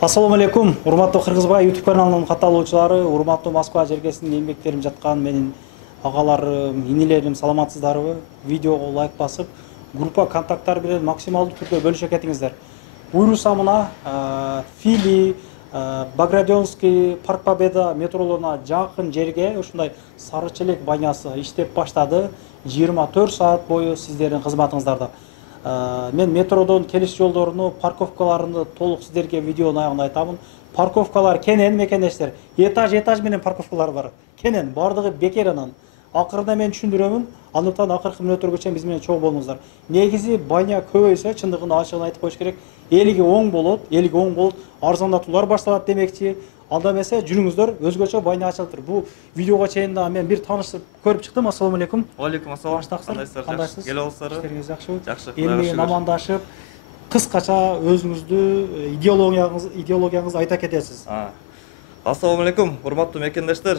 Ассаламу алейкум, урматтуу Кыргызбай YouTube каналынын катталуучулары, урматтуу Москва жергесинин эмгектерин жаткан менин агаларым, инилерим, саламатсыздарбы? Видеого лайк басып, группа контакттар менен максималдуу түрдө бөлүшө кетиңиздер. Буйруса мына Фили, Багратионский, Парк Победа метролоруна жакын жерге ушундай сары челек банясы иштеп баштады. 24 саат бою сиздердин кызматыңыздарда. Мен метродон келиш жолдоруну, парковкаларını толук сиздерге видеонун аягында айтамын. Парковкалар кенен мекендештер. Этаж менен парковкалар бар. Кенен бардыгы бекер анан. Акырында мен түшүндүрөмүн. Андыктан акыркы мүнөттөргө чейин биз менен чогуу болуңуздар. Негизи баня көбөйсө, чындыгын ачыгын айтып коюш керек. Элиги оң болот, арзандатуулар башталат демекчи. Анда эмесе жүрүңүздөр, өзгөчө баня ачылыптыр. Бул видеого чейин да мен бир таанышты көрүп чыктым. Ассаламу алейкум. Алейкум ассалам. Кандайсыздар? Келе алсыздар? Иштериңиз жакшыбы? Жакшы. Эл менен амандашып, кыскача өзүңүздү, идеологияңызды айта кетесиз. Ассаламу алейкум, урматтуу мекендештер.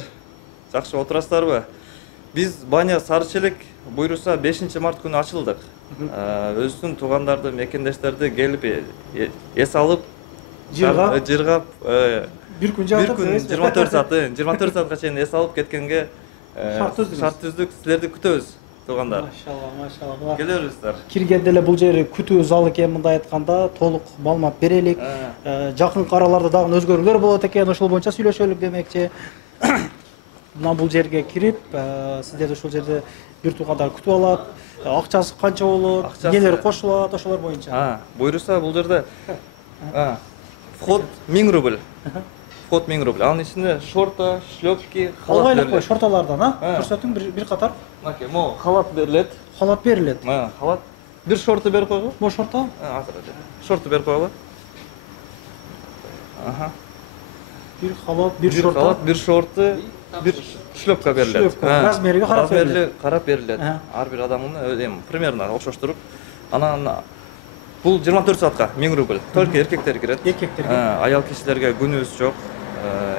Жакшы отурасыздарбы? Биз баня Сары Челек буйруса 5 март күнү ачылдык. Өзүбүздүн туугандарды, мекендештерди келип эс алып, жыргап, Бир күн жатып, 24 саатка чейин эс алып кеткенге шарт түздүк. Силерди күтөбүз, туугандар. Машалла. Келебиздер. Киргенде эле бул жери күтүү залы экен, мындай айтканда, толук маалымат берелик. Жакынкы араларда дагы өзгөрүүлөр болот экен, ошол боюнча сүйлөшөлүк демекчи. Мына бул жерге кирип, сиздерди ушул жерде бир туугандар күтүп алат. Акчасы канча болот, нелер кошулат, ошолор боюнча. Буйруса бул жерде вход 1000 рубль. Вход 1000 рубль. Анын ичинде шорта, шлёпки, халат берилет. Шорталардан, көрсөтүң бир катар. Мынакей, могу халат берилет. Халат берилет. Халат. Бир шорты берип койгу. Бул шорта? Шорты берип койгула. Бир халат, бир шорта. Халат, бир шорты, бир шлёпка берилет. Размериге карап берилет. Ар бир адамдын примерно окшоштуруп. Анан бул 24 саатка 1000 рубль. Только эркектер кирет. Аял кишилерге күнүбүз жок.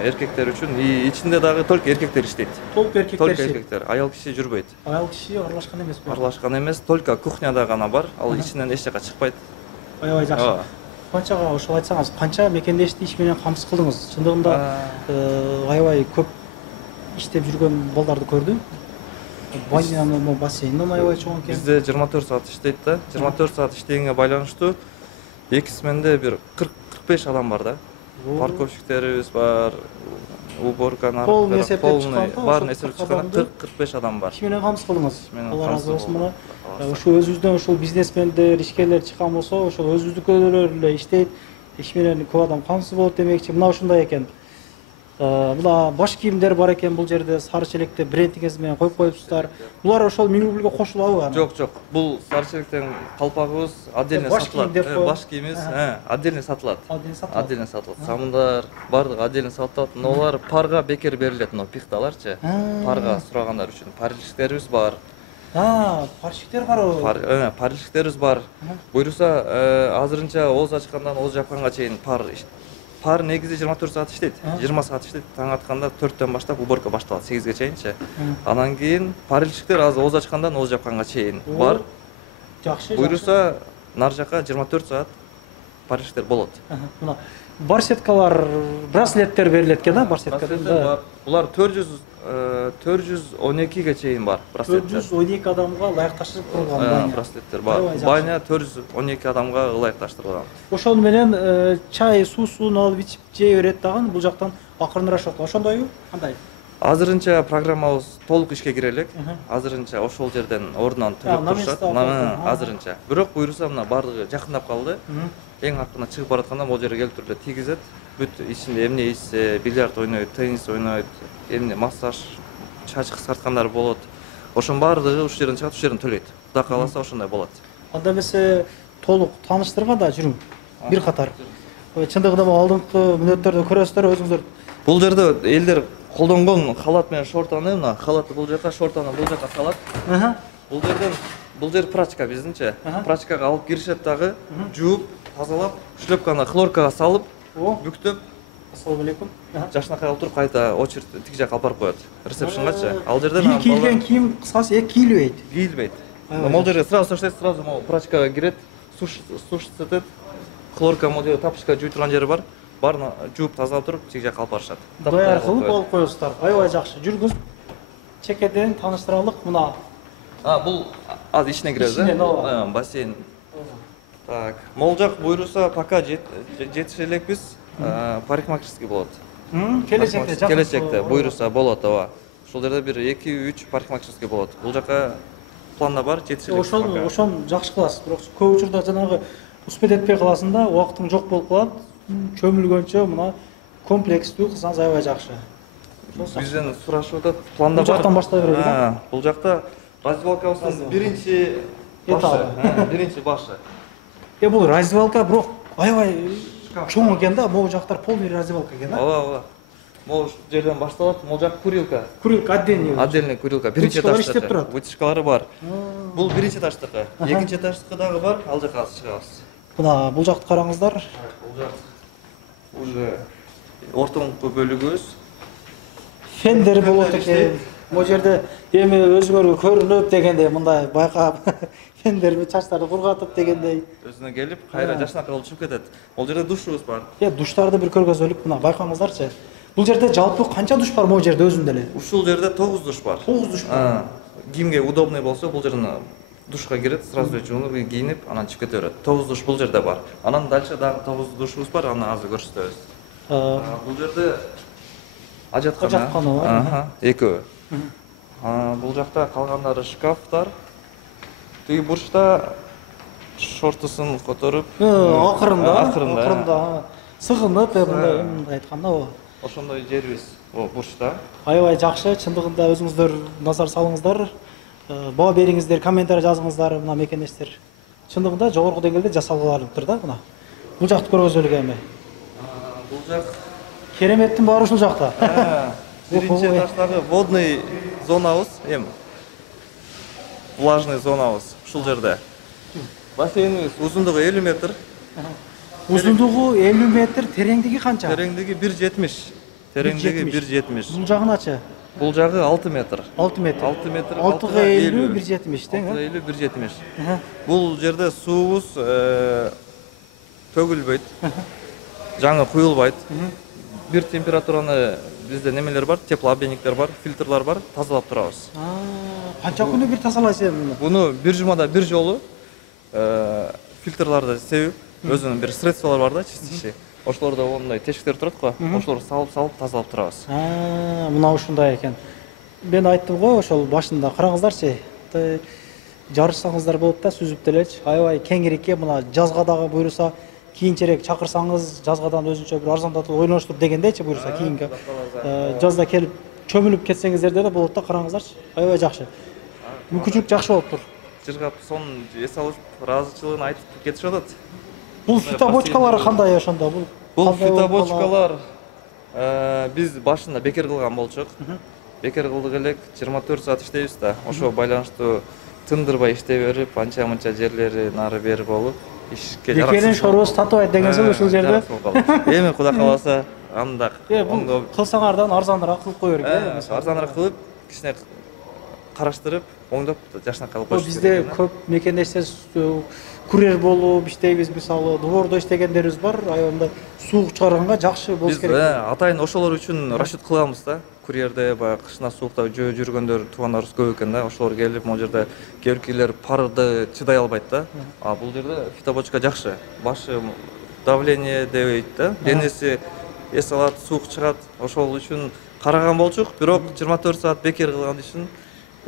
Эркектер үчүн ичинде дагы только эркектер иштейт. Толук эркектер. Аял киши жүрбөйт. Аял киши аралашкан эмеспи? Аралашкан эмес, только кухняда гана бар. Ал ичинен эч жака чыкпайт. Аябай жакшы. Канчага ошол айтсаңыз, канча мекендешти иш менен камсыз кылдыңыз? Чындыгында аябай көп иштеп жүргөн балдарды көрдүм. Банянын бассейнден аябай чоң экен. Бизде 24 саат иштейт да. 24 саат иштегенге байланыштуу эки сменде бир 40-45 адам бар да. Парковщиктерибиз бар, уборканы полный баарын эсептеп чыкканда 40-45 адам бар. Иш менен камсыз кылдыңыз. Алла ыраазы болсун. Мына ошо өзүбүздөн ошол бизнесмендер, ишкерлер чыккан болсо, ошол өзүбүздүкөлөр эле иштейт. Иш менен көп адам камсыз болот демекчи. Мына ушундай экен. Мына баш кийимдер бар экен бул жерде, Сары Челекте брендиңиз менен коюп коюпсуздар. Булар ошол 1000 рубльге кошулабы? Жок. Бул Сары Челектен калпагыбыз отдельно сатылат. Баш кийимибиз отдельно сатылат. Отдельно сатылат. Самындар бардыгы отдельно сатылат. Олар парга бекер берилет, но пихталарчы. Парга сурагандар үчүн. Парилиштерибиз бар. Парилиштер барбы? Парилиштерибиз бар. Буйруса азырынча ооз ачкандан ооз жапканга чейин пар негизи 24 саат иштейт. 20 саат иштейт. Таң атканда 4төн баштап уборка башталат 8ге чейинчи. Анан кийин парилиштер азыр ооз ачкандан ооз жапканга чейин бар. Жакшы. Буйруса нар жака 24 саат парилиштер болот. Мына барсеткалар, браслеттер берилет экен, барсеткада. Булар 412ге чейин бар браслеттер. 412 адамга ылайыкташтырып курулган баня. Браслеттер бар. Баня 412 адамга ылайыкташтырылган. Ошол менен чай, суусун алып ичип жей берет дагы бул жактан акырыныраак. Ошондойбу? Кандай? Азырынча программабыз толук ишке кире элек. Азырынча ошол жерден ордунан төлөп турушат. Азырынча. Бирок буйруса мына бардыгы жакындап калды. Эң акырына чыгып баратканда бул жерге келип туруп тийгизет. Бүт ичинде эмне ичсе, бильярд ойнойт, теннис ойнойт, эмне массаж, чач кыскарткандар болот. Ошонун бардыгы ушул жерден чыгат, ушул жерден төлөйт. Кудай кааласа ошондой болот. Анда эмесе толук тааныштырганда жүрүң. Бир катар. Чындыгында алдыңкы мүнөттөрдө көрөсүздөр өзүңүздөр. Бул жерде элдер колдонгон халат менен шортаны, мына халатты бул жака, шортаны бул жака салат. Бул жер прачка биздинчи. Прачкага алып киришет дагы, жууп, тазалап, шлёпканы хлоркага салып, бүктөп. Ассаламу алейкум. Жашынакай отуруп кайта очередь тиги жака алып барып коет. Ресепшнгачы. Ал жерден кийилген кийим кыскасы кийилбейт. Кийилбейт. Могу жерге сразу таштайт, сразу прачкага кирет, сушитет. Хлорка могу жерде тапочка жууй турган жери бар. барын жууп тазалап туруп тиги жакка алып барышат. Даяр кылып алып коесуздар. Аябай жакшы. Жүргүз. Чекеден тааныштыралык. Мына бул азыр ичине киребиз, бассейн. Так, могул жак буйруса пока жетише элекпиз. Парикмахерский болот. Келечекте буйруса болот, ооба. Ушул жерде бир 2-3 парикмахерский болот. Бул жака планда бар, жетише элекпиз. Ошону жакшы кыласыз. Бирок көп учурда жанагы успет этпей каласың да, убактың жок болуп калат. Чөмүлгөнчө мына комплекстүү кылсаңыз аябай жакшы. Бизден сурашып атат, планда бар. Бул жактан баштай берели да? Бул жакта раздевалкабыздын биринчи башы. Бул раздевалка бирок аябай чоң экен да, могу жактар полный раздевалка экен да? Ооба. Могу жерден башталат, могу жак курилка. Курилка отдельный курилка, биринчи этажда. Вытяжкалары бар. Бул биринчи этаждыкы. Экинчи этаждыкы дагы бар, ал жака чыгабыз. Мына бул жакты караңыздар. Бул жак уже ортоңку бөлүгүбүз. Фендер болот экен. Бул жерде эми өзүңөргө көрүнүп дегендей мындай байкап фендерби чачтарды кургатып дегендей. Өзүнө келип, кайра жашнакка болуп чыгып кетет. Бул жерде душубуз бар. Душтарды бир көргөзөлүк, мына байкаңыздарчы. Бул жерде жалпы канча душ бар могу жерде өзүндө эле? Ушул жерде 9 душ бар. 9 душ бар. Кимге удобный болсо, бул жерден душка кирет, сразу жуунуп, кийинип, анан чыгып кете берет. 9 душ бул жерде бар. Анан дальше дагы 9 душубуз бар, аны азыр көрсөтөбүз. Бул жерде ажаткана бар. Экөө. Бул жакта калгандары шкафтар. Тиги бурчта шортусун которуп, акырында сыгынып, мындай айтканда ооба. Ошондой жерибиз бурчта. Аябай жакшы, чындыгында өзүңүздөр назар салыңыздар. Баа бериңиздер, комментарий жазыңыздар, мына мекендештер. Чындыгында жогорку деңгээлде жасалгалып да, мына. Бул жакты көргөзөлүк эми. Бул жак кереметтин баары ушул жакта. Биринчи этаждагы водный зонабыз, влажный зонабыз ушул жерде. Бассейнибиз узундугу 50 метр. Узундугу 50 метр, тереңдиги канча? Тереңдиги 1,70. Тереңдиги 1,70. Бул жагыначы? Бул жагы 6 метр. 6 метр. 6 метр. 6,50, 1,70 тең. 6,50, 1,70. Бул жерде суубуз төгүлбөйт. Жаңы куюлбайт. Бир температураны бизде немелер бар, теплообменниктер бар, фильтрлар бар, тазалап турабыз. Канча күнү бир тазалайсыз муну? Буну бир жумада бир жолу фильтрларды себип, өзүнүн бир средстволор бар да, чистящий. Ошолордо ондай тешиктер турат го, ошолорду салып тазалап турабыз. Мына ушундай экен. Мен айттым го, ошол башында караңыздарчы. Жарышсаңыздар болот да, сүзүп делечи. Аябай кеңирике, мына жазга дагы буйруса кийинчерээк чакырсаңыз, жазгадан өзүнчө бир арзандатып ойноштур дегендейчи буйруса кийинки. Жазда келип чөмүлүп кетсеңиздер да болот да, караңыздарчы. Аябай жакшы. Мүмкүнчүлүк жакшы болуптур. Жыргап сонун эс алып, ыраазычылыгын айтып кетишип атат. Бул фитобочкалар кандай ошондо? Бул фитобочкалар биз башында бекер кылган болчук. Бекер кылдык элек, 24 саат иштейбиз да. Ошого байланыштуу тындырбай иштей берип, анча-мынча жерлери нары бери болуп, ишке жараксыз. Бекерин шорубуз татыбайт деген сөз ушул жерде. Эми Кудай кааласа, анда бул кылсаңардан арзаныраак кылып кое берет. Арзаныраак кылып, кичине караштырып, оңдоп жашнакка алып коюш. Бизде көп мекендештер курьер болуп иштейбиз, мисалы, двордо иштегендерибиз бар, аябай суук чыгарганга жакшы болуш керек. Биз атайын ошолор үчүн расчет кылабыз да. Курьерде баягы кышына суукта жүргөндөр туугандарыбыз көп экен да. Ошолор келип, могу жерде кээ-биркилер парды чыдай албайт да. Бул жерде фитобочка жакшы. Башы давление дебейт да. Денеси эс алат, суук чыгат. Ошол үчүн караган болчук, бирок 24 саат бекер кылган үчүн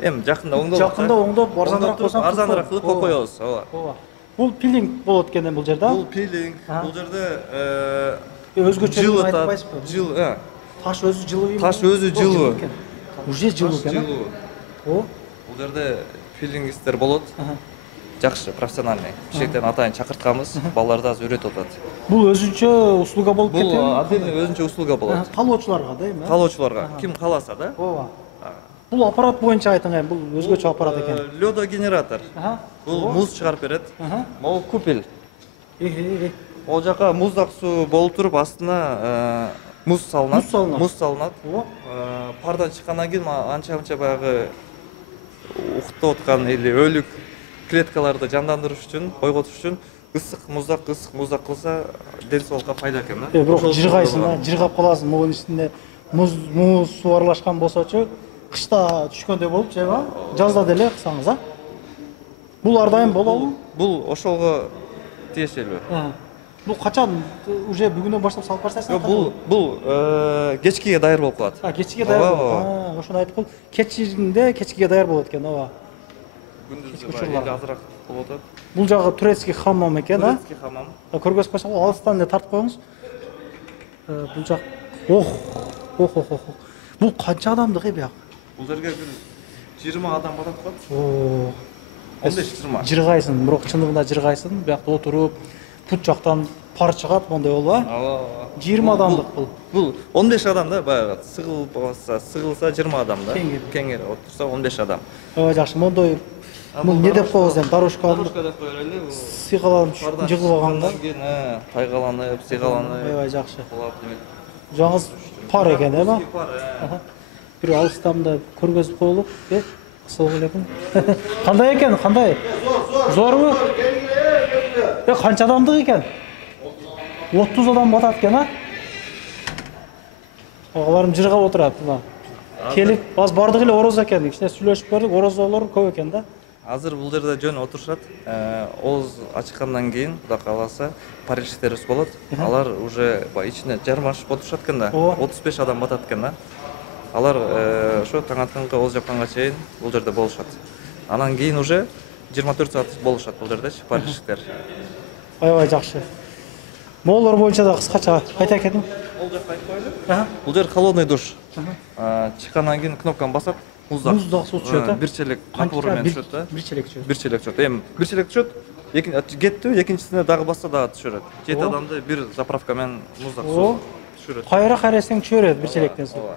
эми жакында оңдоп арзаныраак койсоң, арзаныраак кылып коебуз. Ооба. Бул пилинг болот экен бул жерде. Бул пилинг. Бул жерде өзгөчө айтпайсызбы? Жыл, Таш өзү жылуу. Таш өзү жылуу. Уже жылуу экен. Бул жерде пилингистер болот. Жакшы, профессиональный. Бишектен атайын чакыртканбыз, балдар да азыр үйрөтүп атат. Бул өзүнчө услуга болуп кетеби? Бул отдельный өзүнчө услуга болот. Калоочуларга да эми? Калоочуларга, ким кааласа да. Ооба. Бул аппарат боюнча айтыңыз, бул өзгөчө аппарат экен. Лёдогенератор. Бул муз чыгарып берет. Могу купель. Ол жака муздак суу болуп туруп, астына муз салынат. Пардан чыккандан кийин анча-мынча баягы уктап аткан или өлүк клеткаларды жандандырыш үчүн, койготуш үчүн ысык муздак кылса ден соолукка пайда экен да. Бирок жыргайсың да, жыргап каласың. Могун ичинде муз суу аралашкан болсочу, кышта түшкөндөй болуп жайба, жазда деле кылсаңыз, а? Бул ар дайым болобу? Бул ошолго тиешелүү. Бул качан уже бүгүнөн баштап салып баштайсың? Бул кечкиге даяр болуп калат. Кечкиге даяр болот. Ошону айтып кол. Кечкиге даяр болот экен, ооба. Күндүзгү азыраак болуп атат. Бул жагы турецкий хаммам экен, а? Турецкий хаммам. Көргөзүп койсоң, алыстан эле тартып коюңуз. Бул жак. Бул канча адамдык бияк? Бул жерге бир 20 адам батат калат. 15-20. Жыргайсың, бирок чындыгында жыргайсың, биякта отуруп, пут жактан пар чыгат, мондай болобу, а? Ооба. 20 адамдык бул. Бул 15 адам да, баягы сыгылса 20 адам да. Кеңири отурса 15 адам. Ооба, жакшы. Мондой бул не деп коебуз эми, дорожка деп коелу. сыйгаланып жыгылып алган да. Тайгаланып, сыйгаланып. Ооба, жакшы. Булат демек. Жаңыз пар экен, эми? Пар. Бир алыстан да көргөзүп коелуп, Ассаламу алейкум. Кандай экен? Кандай? Зорбу? Канча адамдык экен? 30 адам батат экен, а? Агаларым жыргап отурат, мына. Келип, аз бардык эле ороз экен. Кичине сүйлөшүп көрдүк, ороздолор көп экен да. Азыр бул жерде жөн отурушат. Ооз ачкандан кийин, Кудай кааласа, париждиктерибиз болот. Алар уже ичине жармашып отурушат экен да. 35 адам батат экен да. Алар ошо таң атканга ооз жапканга чейин бул жерде болушат. Анан кийин уже 24 саат болушат бул жердечи париждиктер. Аябай жакшы. Моолор боюнча да кыскача айта кетиң. Бул жакка айтып коелу. Бул жер холодный душ. Чыккандан кийин кнопканы басат, муздак суу түшөт, а? Бир челек напор менен түшөт да. Бир челек түшөт. Бир челек түшөт. Эми бир челек түшөт, кетти, экинчисине дагы басса дагы түшөрөт. 7 адамды бир заправка менен муздак суу түшөрөт. Кайра карайсаң түшөрөт бир челектен суу.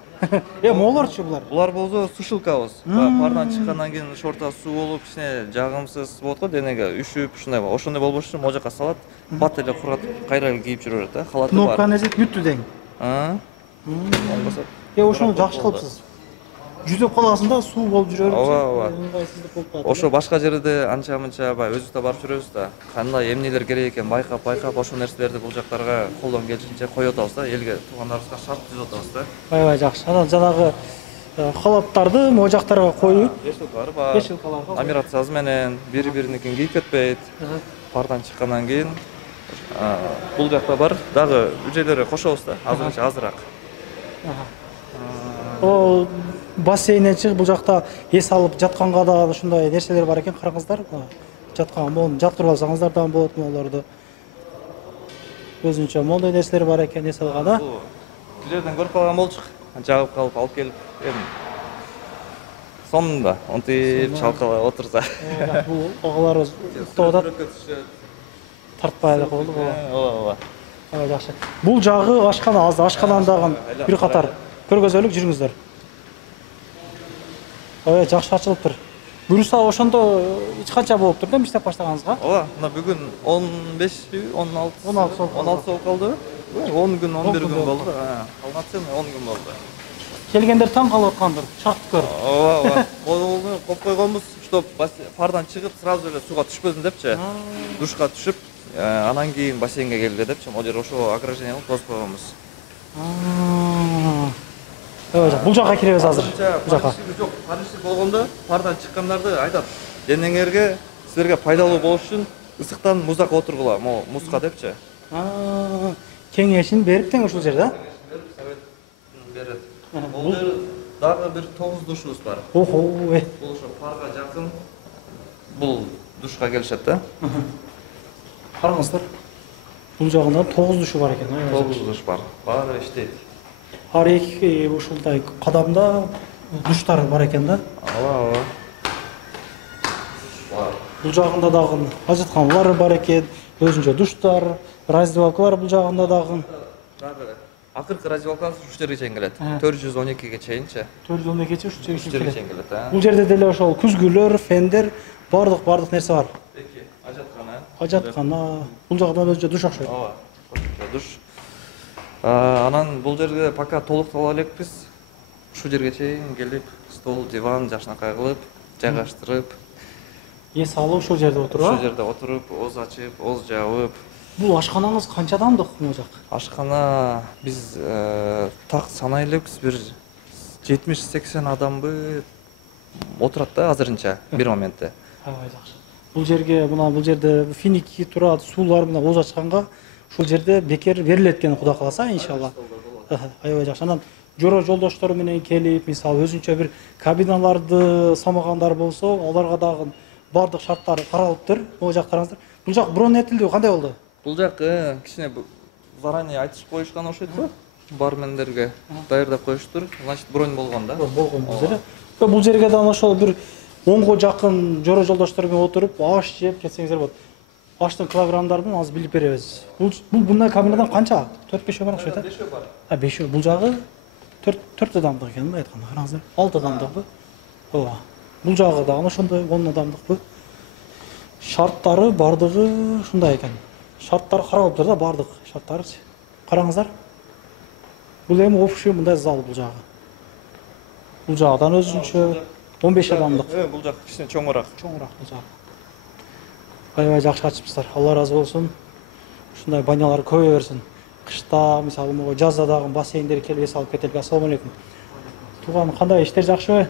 Моолорчу булар? Булар болсо сушилкабыз. Пардан чыккандан кийин шорта суу болуп, кичине жагымсыз болот го денеге, үшүп, ушундай болот. Ошондой болбош үчүн могу жака салат, бат эле куратып, кайра эле кийип жүрөт да. Халаты бар. Кнопканы эзет бүттү дең. Ошону жакшы кылыпсыз. Жүзүп каласың да, суу болуп жүрөт. Ооба. Ыңгайсыздык болуп калат. Ошо башка жерде анча-мынча өзүбүз да барып жүрөбүз да. Кандай эмнелер керек экен байкап, ошол нерселерди бул жактарга колдон келишинче коюп атабыз да. Элге туугандарыбызга шарт түзүп атабыз да. Аябай жакшы. Анан жанагы халаттарды могу жактарга коюп, вешалкалар бар. вешалкаларга Номерациясы менен бири-бириникин кийип кетпейт. Пардан чыккандан кийин бул жакта бар. Дагы үжелерге кошобуз да. Азыраак. О, бассейнден чыгып бул жакта эс алып жатканга да ушундай нерселер бар экен, караңыздар. Жаткан моуну жактырып алсаңыздар да болот моулорду. Өзүнчө моундай нерселер бар экен, эс алган, а? Бул жерден көрүп калган болчук. Жагып калып алып келип, эми сонунда онтип чалкалап отурса. Бул агаларыбыз уктап атат. Тартпай эле коелу. Ооба. Аябай жакшы. Бул жагы ашкана, ашкананы дагы бир катар көргөзөлүк жүрүңүздөр. Аябай жакшы ачылыптыр. Буюрса ошондо эч канча болуптур да иштеп баштаганыңызга? Ооба, мына бүгүн 15 16 болуп калды. 10 күн, 11 күн болду. Полноценный 10 күн болду. Келгендер таң калып аткандыр, шарттыкөр. Ооба. Колду коюп койгонбуз, чтоб пардан чыгып, сразу эле сууга түшпөсүн депчи. Душка түшүп, анан кийин бассейнге келгиле депчи. Могу жер ошо ограждение кылып тосуп койгонбуз. Бул жака киребиз азыр. Бул жака. Жок, париждик болгондо пардан чыккандарды айтат. Денеңерге, силерге пайдалуу болуш үчүн ысыктан муздакка отургула, могу музга депчи. Кеңешин берип тең ушул жерде. Берет. Бул жер дагы бир 9 душубуз бар. Охо. Бул ошо парга жакын. Бул душка келишет да. Караңыздар. Бул жагында 9 душу бар экен. 9 душ бар. Баары иштейт. Ар эки ушундай кадамда душтар бар экен да. Ооба. Бул жагында дагы ажытканлар бар экен, өзүнчө душтар, раздевалкалар бул жагында дагы. Акыркы раздевалкасы уш жерге чейин келет. 412ге чейинчи. 412ге чейин уш жерге чейин келет. Бул жерде деле ошол күзгүлөр, фендер, бардык нерсе бар. Ажаткана. Бул жагдан өзүнчө душ окшойт. Ооба. Душ. Анан бул жерге пока толуктала элекпиз. Ушул жерге чейин келип, стол, диван, жашнакай кылып, жайгаштырып, эс алып ошол жерде ошол отуруп, жерде отуруп, оз ачып, оз жабып. бул ашканаңыз канча адамдык могу жак? Ашкана биз так санай элекпиз, бир 70-80 адамбы отурат да азырынча бир моментте. Аябай жакшы. Бул жерге бул жерде финики турат, суулар менен оз ачканга ушул жерде бекер берилет экен Кудай кааласа, иншалла. Аябай жакшы. Анан жора жолдоштору менен келип, мисалы өзүнчө бир кабиналарды самагандар болсо, аларга дагы бардык шарттар каралыптыр. Могу жак караңыздар. Бул жак бронь этилди, кандай болду? Бул жак кичине заранее айтышып коюшкан окшойт го. Бармендерге даярдап коюштур. Значит, бронь болгон да. Болгон бул жерде. Бул жерге да ошол бир 10го жакын жора жолдоштор менен отуруп, аш жеп кетсеңиздер болот. Аштын килограммдарын азыр билип беребиз. Бул мындай кабинадан канча? 4-5 бар окшойт, а? 5 бар. 5. Бул жагы 4 адамдык экен да айтканда. Караңыздар. 6 адамдыкпы? Ооба. Бул жагы дагы ошондой 10 адамдыкпы? Шарттары бардыгы ушундай экен. Шарттар каралыптыр да, бардык шарттарычы. Караңыздар. Бул эми общий мындай зал бул жагы. Бул жагдан өзүнчө 15 адамдык. Бул жак кичине чоңураак. Чоңураак бул жагы. Аябай жакшы ачыпсыздар. Алла разы болсун. Ушундай банялар көбөйө берсин. Кышта, мисалы, могу жазда дагы бассейндер келип эс алып кетели. Ассалому алейкум. Тууганым, кандай иштер жакшыбы?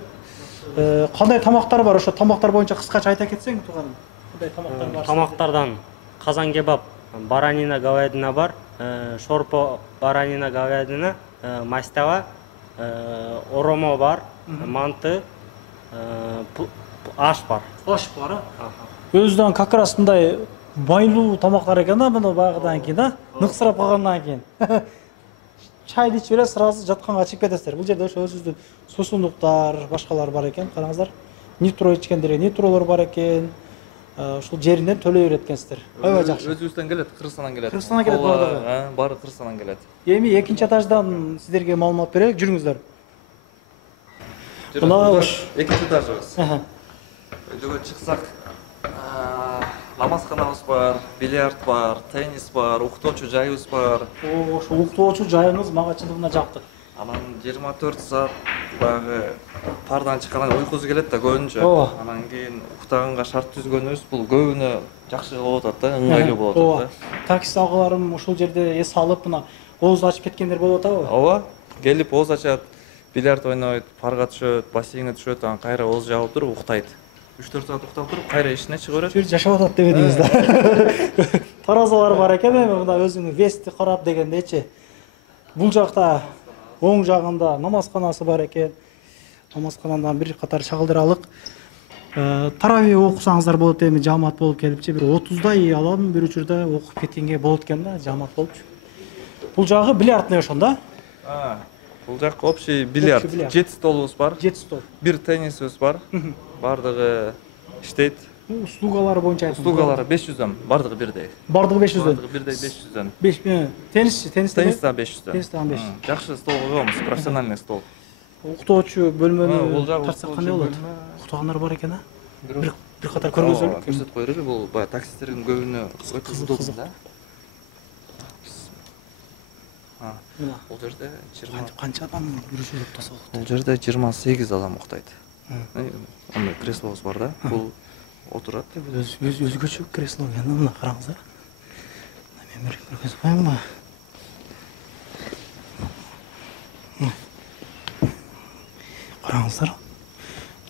Кандай тамактар бар? Ошо тамактар боюнча кыскача айта кетсең, тууганым. Кандай тамактар бар? Тамактардан казан кебаб, баранина говядина бар, шорпо баранина говядина, мастава, оромо бар, манты, аш бар. Аш бар, а? Өзүнөн как раз мындай майлуу тамактар экен да, муну баягыдан кийин, да? Ныксырап калгандан кийин. Чайды ичип эле сразу жатканга чыгып кетесиздер. Бул жерде ошо өзүбүздүн суусундуктар, башкалар бар экен. Караңыздар. Нитро ичкендерге нитролор бар экен. Ушул жеринен төлөй берет экенсиздер. Аябай жакшы. Өзүбүздөн келет, Кыргызстандан келет. Кыргызстандан келет бардыгы. Баары Кыргызстандан келет. Эми экинчи этаждан сиздерге маалымат берелик, жүрүңүздөр. Мына экинчи этажыбыз. Өйдөгө чыксак, намазканабыз бар, бильярд бар, теннис бар, уктоочу жайыбыз бар. Ошо уктоочу жайыңыз мага чындыгында жакты. Анан 24 саат баягы пардан чыккандан уйкусу келет да көбүнчө. Анан кийин уктаганга шарт түзгөнүбүз бул көбүнө жакшы болуп атат да, ыңгайлуу болуп атат да. Такси агаларым ушул жерде эс алып, мына ооз ачып кеткендер болуп атабы? Ооба, келип ооз ачат, бильярд ойнойт, парга түшөт, бассейнге түшөт, анан кайра ооз жаап туруп уктайт. 3-4 саат уктап туруп, кайра ишине чыга берет. Бир жашап атат дебедиңиз да. Таразалар бар экен эми мына өзүңүн вести карап дегендейчи. Бул жакта оң жагында намазканасы бар экен. Намазканадан бир катар чагылдыралык. Тарави окусаңыздар болот, эми жамаат болуп келипчи, бир 30дай адам бир учурда окуп кеткенге болот экен да, жамаат болупчу. Бул жагы бильярдный ошондо. Бул жак общий бильярд. 7 столубуз бар. 7 стол. Бир теннисибиз бар. Бардыгы иштейт. Услугалары боюнча айтыңыз. Услугалары 500дөн, бардыгы бирдей. Бардыгы 500дөн. Бардыгы бирдей 500дөн. Теннисчи, Теннистен 500дөн. Теннистен 500. Жакшы стол койгонбуз, профессиональный стол. Уктоочу бөлмөнү Бул жагы тартсак кандай болот? Уктагандар бар экен, а? Бир катар көргөзөлүк. Көрсөтүп коелу, бул баягы таксисттердин көбүнө өтө удобно да. Бул жерде 20 канча адам жүрүшүп уктаса болот? Бул жерде 28 адам уктайт. Андай креслобуз бар да. Бул отурат деп өзгөчө кресло экен, мына караңыздар. Мен бир көргөзүп коеюнбу? Караңыздар.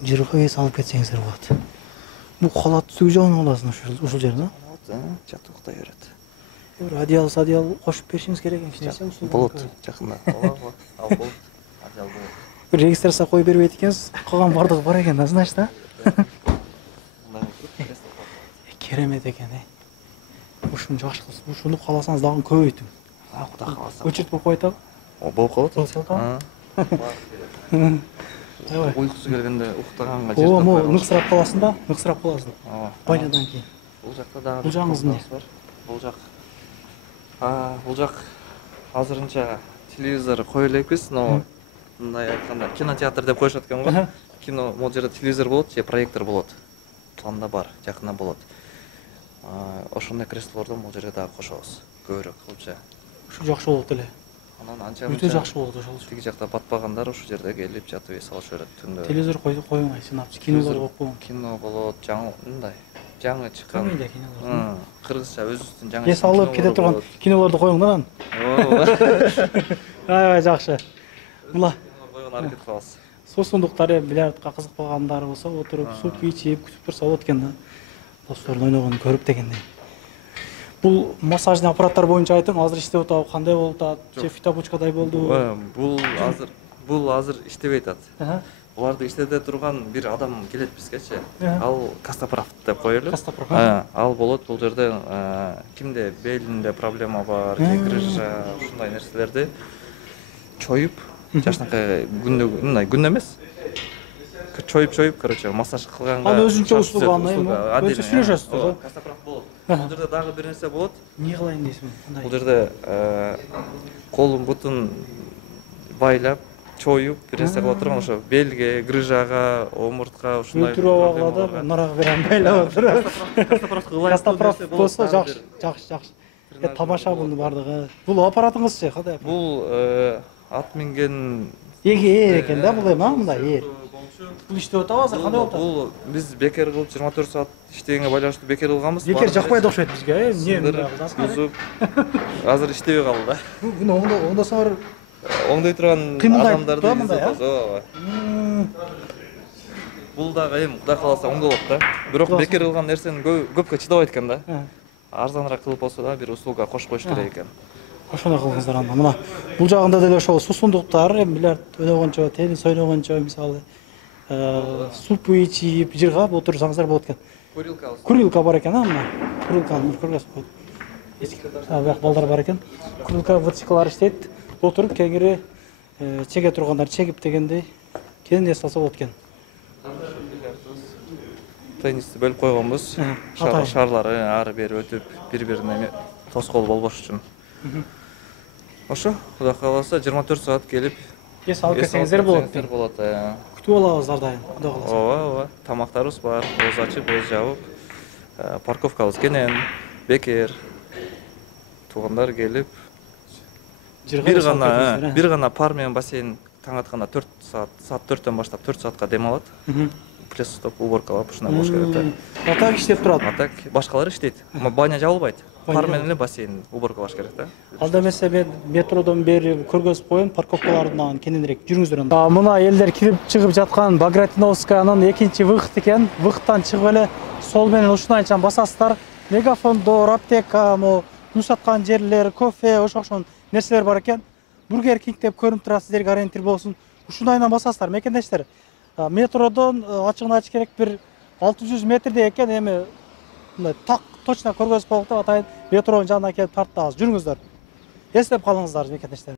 Жырга эс алып кетсеңиздер болот. Бул халат түзүү жагын аласың ушул жерде, да? Жатып уктай берет. Бир одеял кошуп беришиңиз керек экен. Болот, жакында. Ооба, ал болот. Одеял болот. Регистрация коюп бербейт экенсиз. Калган бардыгы бар экен да, значит, да? Керемет экен, Ушуну жакшы кылсыз. Ушуну кааласаңыз дагы көбөйтүң. Кудай кааласа. Очередь болуп коет атабы? Болуп калат. Аябай. Уйкусу келгенде уктаганга жер Ооба, таппай могу ныксырап каласың да, ныксырап каласың. Банядан кийин. Бул жакта дагы Бул жагыңыз эмне? Бул жак. Бул жак азырынча телевизор кое элекпиз, но мындай айтканда кинотеатр деп коюшат экен го. Кино могу жерде телевизор болот же проектор болот. Планда бар, жакында болот. Ошондой креслолордон бул жерге дагы кошобуз. Көбүрөөк кылча. Ушу жакшы болот эле. Анан анча өтө жакшы болот ошол. тиги жакта батпагандар ушул жерде келип жатып эс алышып берет түндө. Телевизор коюңай, сынапчы кинолор коюп коюң. Кино болот, жаңы чыккан. Комедия кинолор. Кыргызча өзүбүздүн жаңы Эс алып кете турган кинолорду коюң да анан. Аябай жакшы. Мына койгон аракет кылабыз. суусундуктар эми бильярдка кызыкпагандар болсо отуруп суп ичип күтүп турса болот экен да. Достордун ойногонун көрүп дегендей. Бул массажный аппараттар боюнча айтың, азыр иштеп атабы, кандай болуп атат? Же фитопучкадай болду? Бул азыр иштебей атат. Буларды иштете турган бир адам келет бизгечи. Ал Костоправ деп коелу. Костоправ. Ал болот бул жерде кимде белинде проблема бар, грыжа, ушундай нерселерди чоюп, жашнакай күндө эмес. Чоюп, короче, массаж кылганга. Ал өзүнчө услуга аны эми. Өзү сүйлөшөсүз да. Костоправ болот. Бул жерде дагы бир нерсе болот. Эмне кылайын дейсиң? Бул жерде колун бутун байлап, чоюп, бир нерсе кыла турган ошо белге, грыжага, омуртка ушундай. Өлтүрүп алгыла да, нарага берем байлап отуруп. Костоправ болсо жакшы. Тамаша буну бардыгы. Бул аппаратыңызчы кандай? Бул ат минген Эгер экен да бул эми мындай. Бул иштеп атабы азыр кандай болуп атат? Бул биз бекер кылып 24 саат иштегенге байланыштуу бекер кылганбыз. Бекер жакпайт окшойт бизге, эмне? Азыр иштебей калды да. Буну оңдосоңор Оңдой турган адамдарды ооба. Бул дагы эми Кудай кааласа оңдолот да. Бирок бекер кылган нерсени көпкө чыдабайт экен да. Арзаныраак кылып болсо да бир услуга кошуп коюш керек экен. Ошондой кылыңыздар анда. Мына бул жагында деле ошол суусундуктар, эми бильярд ойногончо, теннис ойногончо, мисалы суп ичип, жыргап отурсаңыздар болот экен. Курилка бар экен, мына. Курилканы көргөзүп койду. Бияк балдар бар экен. Курилка вертикалар иштейт. Отуруп кеңири чеге тургандар чегип дегендей кенен эс алса болот экен. Теннисти бөлүп койгонбуз. Шарлары ары бери өтүп, бири-бирине тоскоол болбош үчүн. Ошо, Кудай кааласа 24 саат келип эс алып кетсеңиздер болот. Күтүп алабыз ар дайым, Кудай кааласа. Ооба. Тамактарыбыз бар, өз ачып, өз жабып. Парковкабыз кенен, бекер. Туугандар келип бир гана пар менен бассейн таң атканда 4 саат, саат 4төн баштап 4 саатка дем алат. Плюс стоп уборкалап ушундай болуш керек да. Атак иштеп турат. Атак башкалар иштейт. Баня жабылбайт. Пар менен эле бассейн уборкалаш керек да. Алда эмесе мен метродон бери көргөзүп коеюн, парковкалардан кененирээк жүрүңүздөр анда. Мына элдер кирип чыгып жаткан Багратиновскаянын экинчи выход экен. Выходтан чыгып эле сол менен ушунайчан басасыздар. Мегафондор, аптека, үй саткан жерлер, кофе, ошол нерселер бар экен. Бургер Кинг деп көрүнүп турат, сиздерге ориентир болсун. Ушундайынан басасыздар, мекендештер. Метродон ачыгын айтыш керек бир 600 метрдей экен, эми мындай так точно көргөзүп коелук деп атайын. Метронун жанына келип тартабыз. Жүрүңүздөр. Эстеп калыңыздар, мекендештер.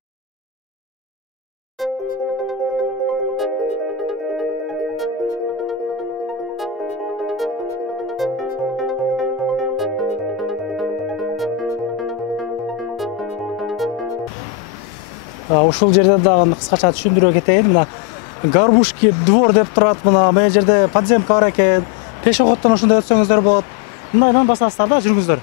Ушул жерде дагы кыскача түшүндүрө кетейин. Мына Горбушки двор деп турат. Мына жерде подземка бар экен. Пешеходдон ушундай өтсөңүздөр болот. Мындайдан басасыздар да, жүрүңүздөр.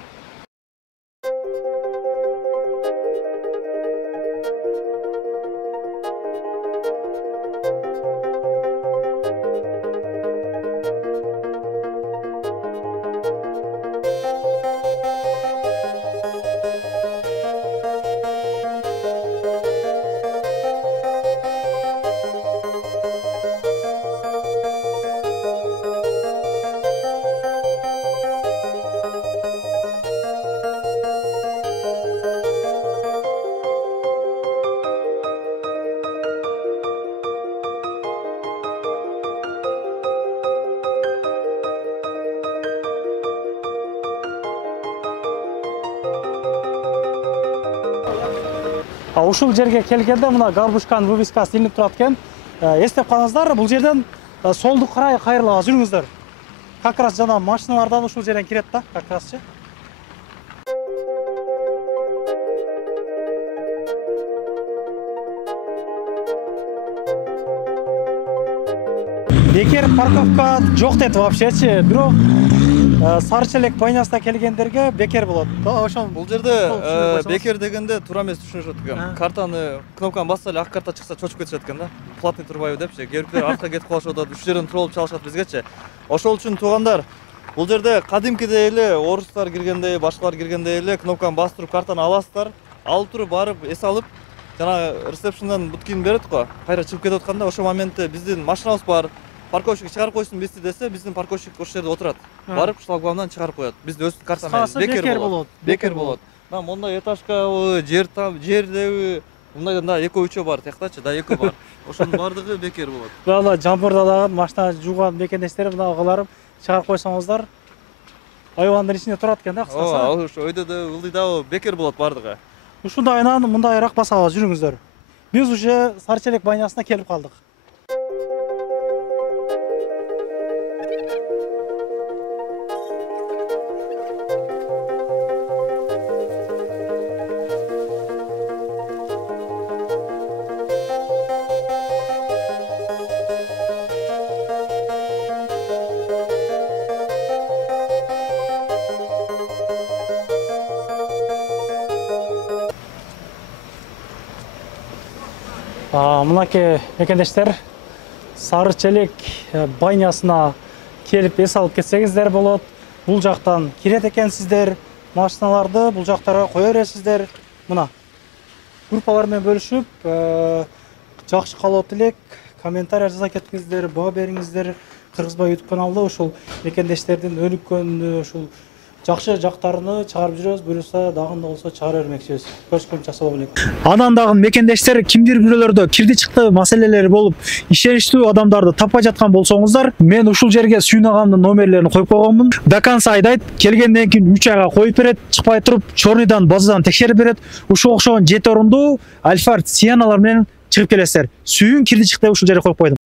Ушул жерге келгенде мына Горбушканын вывескасы илинип турат экен. Эстеп калыңыздар, бул жерден солдук карай кайрылабыз, жүрүңүздөр. Как раз жана машиналардан ушул жерден кирет да, как разчы. Бекер парковка жок дейт вообще-чи, бирок Сары челек байнасына келгендерге бекер болот. Ошол Бул жерде бекер дегенде туура эмес түшүнүшөт экен. Картаны кнопканы басса эле ак карта чыкса чочуп кетишет экен да. Платный турбайбы депчи. Кээ бирөөлөр артка кетип калышып атат, үч жерден туруп алып чалышат бизгечи. Ошол үчүн туугандар, бул жерде кадимкидей эле орустар киргендей, башкалар киргендей эле кнопканы бастырып картаны аласыздар. Алып туруп барып эс алып, жана ресепшнден буткин берет го. Кайра чыгып кетип атканда ошол моментте биздин машинабыз бар. Парковщик чыгарып койсун бизди десе, биздин парковщик ошол жерде отурат. Барып шлагбаумдан чыгарып коет. Бизди өз картамен бекер болот. Бекер болот. Мондай этажкабы, жердеби, мындайдан да экөө-үчөө бар тияктачы, да экөө бар. Ошонун бардыгы бекер болот. Бала жампырдаган, машина жууган мекендештер мына агаларым чыгарып койсоңуздар, айвандын ичинде турат экен да, кыскасы. Ошо өйдө да ылдыйдабы бекер болот бардыгы. Ушундайынан мындайраак басабыз, жүрүңүздөр. Биз уже Сары челек байнасына келип калдык. Мынакей мекендештер, Сары челек байнасына келип эс алып кетсеңиздер болот. Бул жактан кирет экенсиздер, машиналарды бул жактарга кое бересиздер. Мына группалар менен бөлүшүп, жакшы каалоо тилек, комментарий жаза кетиңиздер, баа бериңиздер. Кыргызбай YouTube каналында ушул мекендештердин өнүккөнү, ушул жакшы жактарını чыгарып жүрөбүз, буюрса дагында болсо чыгара бермекчибиз. Көрүшкөнчө салам алейкум. Анан дагы мекендештер кимдир бирөөлөрдө кирди чыкты маселелери болуп, ишеничтүү адамдарды таппай жаткан болсоңуздар, мен ушул жерге Сүйүн агамдын номерлерин коюп койгонмун. До конца айдайт, келгенден кийин 3 айга коюп берет, чыкпай туруп, чорныйдан базадан текшерип берет. Ушул окшогон 7 орундуу Альфард Сиеналар менен чыгып келесиздер. Сүйүн кирди чыкты ушул жерге коюп койдум.